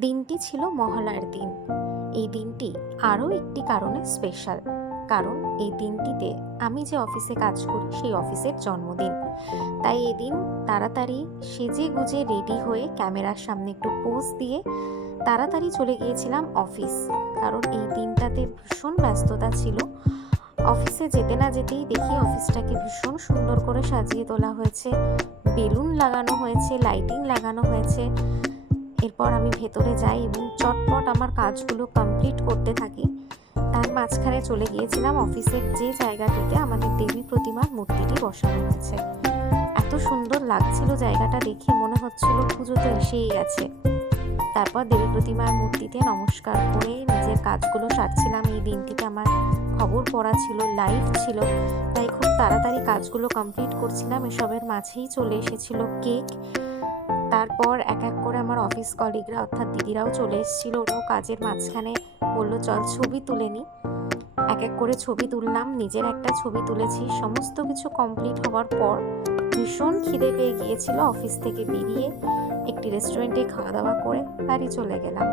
দিনটি ছিল মহালয়ার দিন। এই দিনটি আরও একটি কারণে স্পেশাল। কারণ এই দিনটিতে আমি যে অফিসে কাজ করি সেই অফিসের জন্মদিন। তাই এদিন তাড়াতাড়ি সেজে গুজে রেডি হয়ে ক্যামেরার সামনে একটু পোজ দিয়ে তাড়াতাড়ি চলে গিয়েছিলাম অফিস। কারণ এই দিনটাতে ভীষণ ব্যস্ততা ছিল। অফিসে যেতে না যেতেই দেখি অফিসটাকে ভীষণ সুন্দর করে সাজিয়ে তোলা হয়েছে, বেলুন লাগানো হয়েছে, লাইটিং লাগানো হয়েছে। এরপর আমি ভেতরে যাই এবং চটপট আমার কাজগুলো কমপ্লিট করতে থাকি। তার মাঝখানে চলে গিয়েছিলাম অফিসের যে জায়গাটিতে আমাদের দেবী প্রতিমার মূর্তিটি বসানো হয়েছে। এত সুন্দর লাগছিল জায়গাটা দেখে, মনে হচ্ছিল পুজো তো এসেই গেছে। তারপর দেবী প্রতিমার মূর্তিতে নমস্কার করে নিজের কাজগুলো সারছিলাম। এই দিনটিতে আমার খবর পড়া ছিল, লাইভ ছিল, তাই খুব তাড়াতাড়ি কাজগুলো কমপ্লিট করছিলাম। এসবের মাঝেই চলে এসেছিল কেক। তারপর এক এক করে আমার অফিস কলিগরা অর্থাৎ দিদিরাও চলে এসেছিলো। ওরাও কাজের মাঝখানে বললো চল ছবি তুলে নিই। এক এক করে ছবি তুললাম, নিজের একটা ছবি তুলেছি। সমস্ত কিছু কমপ্লিট হওয়ার পর ভীষণ খিদে পেয়ে গিয়েছিল। অফিস থেকে বেরিয়ে একটি রেস্টুরেন্টে খাওয়া দাওয়া করে বাড়ি চলে গেলাম।